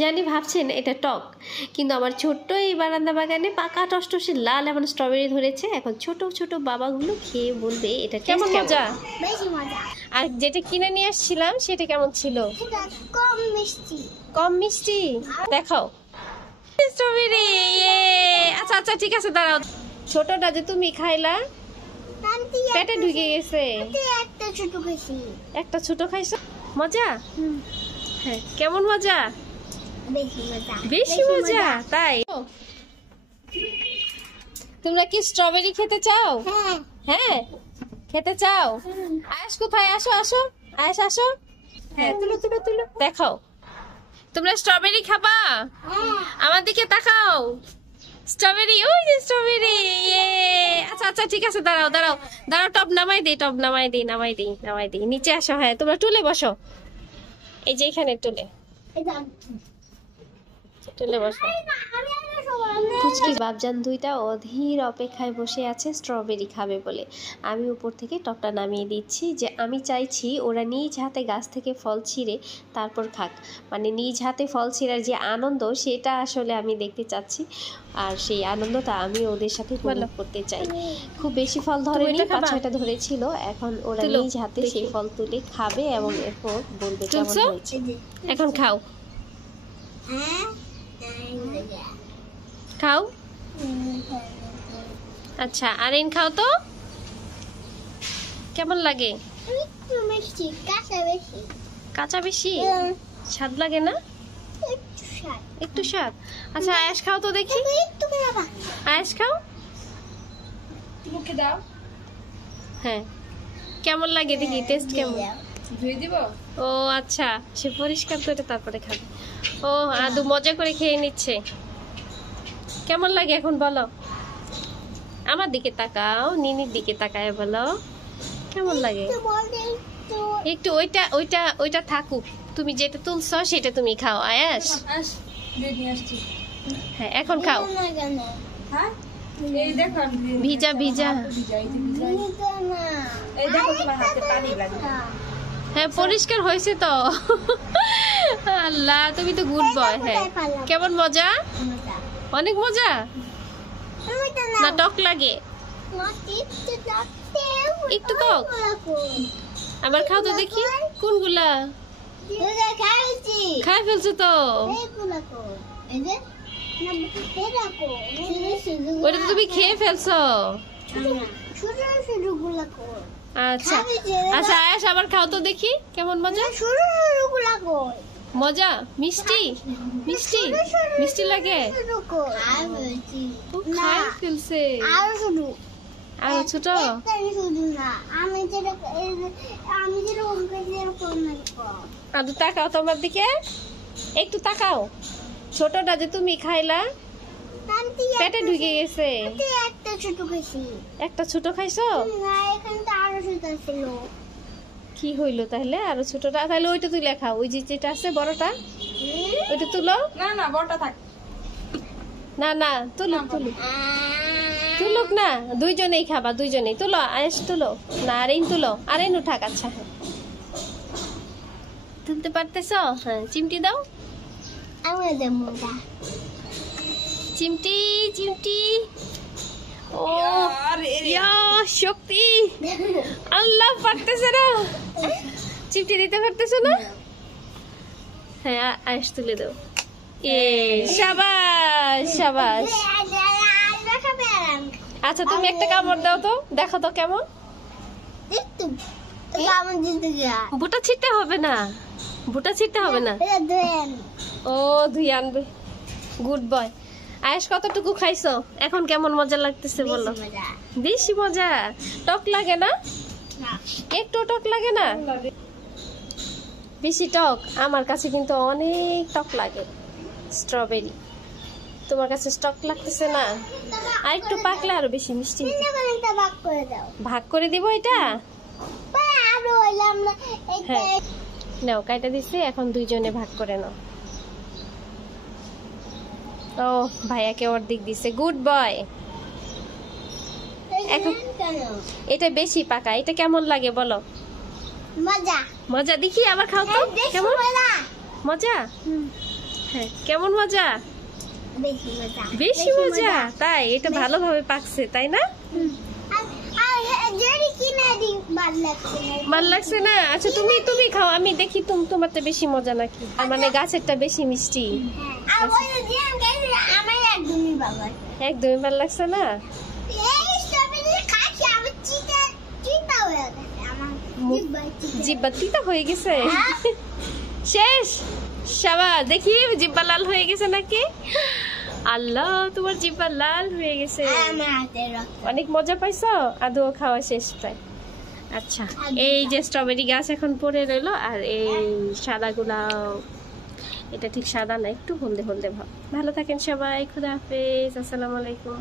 জানি ভাবছেন এটা টক, কিন্তু আমার ছোট্ট এই বারান্দা বাগানে পাকা টসটসে লাল এমন স্ট্রবেরি ধরেছে। এখন ছোট ছোট বাবাগুলো খেয়ে বলবে এটা কেমন মজা। বেশি মজা। আর যেটা কিনে নিয়ে আসছিলাম সেটা কেমন ছিল? কম মিষ্টি। কম মিষ্টি? দেখাও স্ট্রবেরি। আচ্ছা আচ্ছা ঠিক আছে, দাঁড়াও। ছোটটা যে তুমি খাইলা পেটে ঢুকে গেছে। একটা ছোট খাইছি। একটা ছোট খাইছো? মজা? হ্যাঁ, কেমন মজা? বেশি মজা। বেশি মজা? তাই? তোমরা কি স্ট্রবেরি খেতে চাও? হ্যাঁ হ্যাঁ খেতে চাও? আয়েশ কোথায়? আসো আসো, আয়েশ আসো। হ্যাঁ তুলো তুলো তুলো, দেখাও। তোমরা স্ট্রবেরি খাবা? আমার দিকে তাকাও। স্ট্রবেরি, ওই যে স্ট্রবেরি। আচ্ছা আচ্ছা ঠিক আছে, দাঁড়াও দাঁড়াও দাঁড়াও, টপ নামাই দেই, টপ নামাই দেই, নামাই দেই, নামাই দেই। নিচে আসো। হ্যাঁ তোমরা টুলে বসো, এই যে এখানে টুলে, টুলে বসো। পুচকি বাপজান দুইটা অধীর অপেক্ষায় বসে আছে স্ট্রবেরি খাবে বলে। আমি উপর থেকে টপটা নামিয়ে দিচ্ছি, যে আমি চাইছি ওরা নিজ হাতে গাছ থেকে ফল ছিঁড়ে তারপর খাক। মানে নিজ হাতে ফল ছিঁড়ার যে আনন্দ, সেটা আসলে আমি দেখতে চাচ্ছি, আর সেই আনন্দটা আমি ওদের সাথে উপভোগ করতে চাই। খুব বেশি ফল ধরেনি, 5-6টা ধরেছিল। এখন ওরা নিজ হাতে সেই ফল তুলে খাবে এবং এরপর বলবে কেমন হয়েছে। এখন খাও, খাও। আচ্ছা আরিন খাও তো, কেমন লাগে? একটু মিষ্টি, কাঁচা বেশি। কাঁচা বেশি স্বাদ লাগে না? একটু স্বাদ। একটু স্বাদ। আচ্ছা আয়েশ খাও তো দেখি, একটু বাবা। আয়েশ খাও। মুখে দাও। হ্যাঁ কেমন লাগে দেখি, টেস্ট কেমন? ধুয়ে দিব। ও আচ্ছা, সে পরিষ্কার করে তারপরে খাবে। ও আদু মজা করে খেয়ে নিচ্ছে। কেমন লাগে এখন বলো? আমার দিকে তাকাও, নিনির দিকে তাকায় বলো কেমন লাগে। একটু ওইটা ওইটা ওইটা থাকুক, তুমি যেটা তুলছো সেটা তুমি খাও আয়াস। হ্যাঁ এখন খাও। হ্যাঁ এই দেখো ভিজা ভিজা। এই দেখো তোমার হাতে পানি লাগে। হ্যাঁ পরিষ্কার হয়েছে তো। আল্লাহ তুমি তো গুড বয়। হ্যাঁ কেমন মজা? অনেক মজা না টক লাগে? একটু টক। আবার খাও তো দেখি কোনগুলা। খাই ফেলছো তো। ওটা তো তুমি খেয়ে ফেলছো। আচ্ছা আচ্ছা আয়াস আবার খাও তো দেখি কেমন মজা। মজা? মিষ্টি? মিষ্টি মিষ্টি লাগে? খাই ফেলছে। আরো ছোট? আদু তাকাও তোমার দিকে, একটু তাকাও। ছোটটা যে তুমি খাইলা পেটে ঢুকে গেছে। একটা ছোট খাইছো? কি হইলো তাহলে আরো ছোটটা? তাহলে ওইটা তুলে খাও, ওই যে যেটা আছে বড়টা ওইটা তুলো। না না বড়টা থাক। না না তুলুক তুলুক তুলুক না, দুইজনেই খাবা, দুইজনেই তুলো। আয়েশ তুলো না, আরেন তুলো, আরেন উঠাক। আচ্ছা হ্যাঁ তুলতে পারতেছো? হ্যাঁ চিমটি দাও, চিমটি চিমটি। ও ইয়া শক্তি, আল্লাহ পারতেছে না, চিমটি দিতে পারতেছো না। হ্যাঁ আয়েশ তুলে দাও। এ শাবাশ শাবাশ। আচ্ছা তুমি একটা কামড় দাও তো, দেখো তো কেমন। বুটা ছিটতে হবে না, বুটা ছিটতে হবে না। ও ধুই আনবে, গুড বয়। আয়েশ কতটুকু খাইছো? এখন কেমন মজা লাগতেছে বলো? বেশি মজা? টক লাগে না? একটু টক লাগে না? বেশি টক? আমার কাছে কিন্তু অনেক টক লাগে স্ট্রবেরি। তোমার কাছে টক লাগতেছে না? আর একটু পাকলে আরো বেশি মিষ্টি। ভাগ করে দিব এটা। হ্যাঁ নাও কাইটা দিচ্ছি, এখন দুইজনে ভাগ করে নাও। ও ভাইয়াকে অর্ধেক দিছে, গুড বয়। এখন এটা বেশি পাকা, এটা কেমন লাগে বলো? মজা। মজা? দেখি আবার খাও তো কেমন মজা। হ্যাঁ, কেমন মজা? বেশি মজা। বেশি মজা, তাই? এটা ভালোভাবে পাকছে, তাই না? আর যদি কিনা দিই ভালো লাগছে না। ভাল লাগছে না? আচ্ছা তুমি খাও, আমি দেখি তোমারটা বেশি মজা নাকি, আর মানে গাছেরটা বেশি মিষ্টি। আর ওই যে আমার একদমই ভালো লাগে। একদমই ভাল লাগছে না? এই স্ট্রবেরি খাচ্ছি আমি চিতা হয়ে গেছে আমার জিব্বা তিতা হয়ে গেছে। হ্যাঁ। শেষ শাবা, দেখি জিব্বা লাল হয়ে গেছে নাকি? আল্লাহ, তোমার জিব্বা লাল হয়ে গেছে। আমার হাতের রক্ত। অনেক মজা পাইছো? আদৌ খাওয়া শেষ প্রায়। আচ্ছা, এই যে স্ট্রবেরি গাছ এখন পড়ে রইলো, আর এই সাদাগুলা, এটা ঠিক সাদা না, একটু হলদে হলদে ভাব। ভালো থাকেন সবাই, খুদা হাফেজ, আসসালামু আলাইকুম।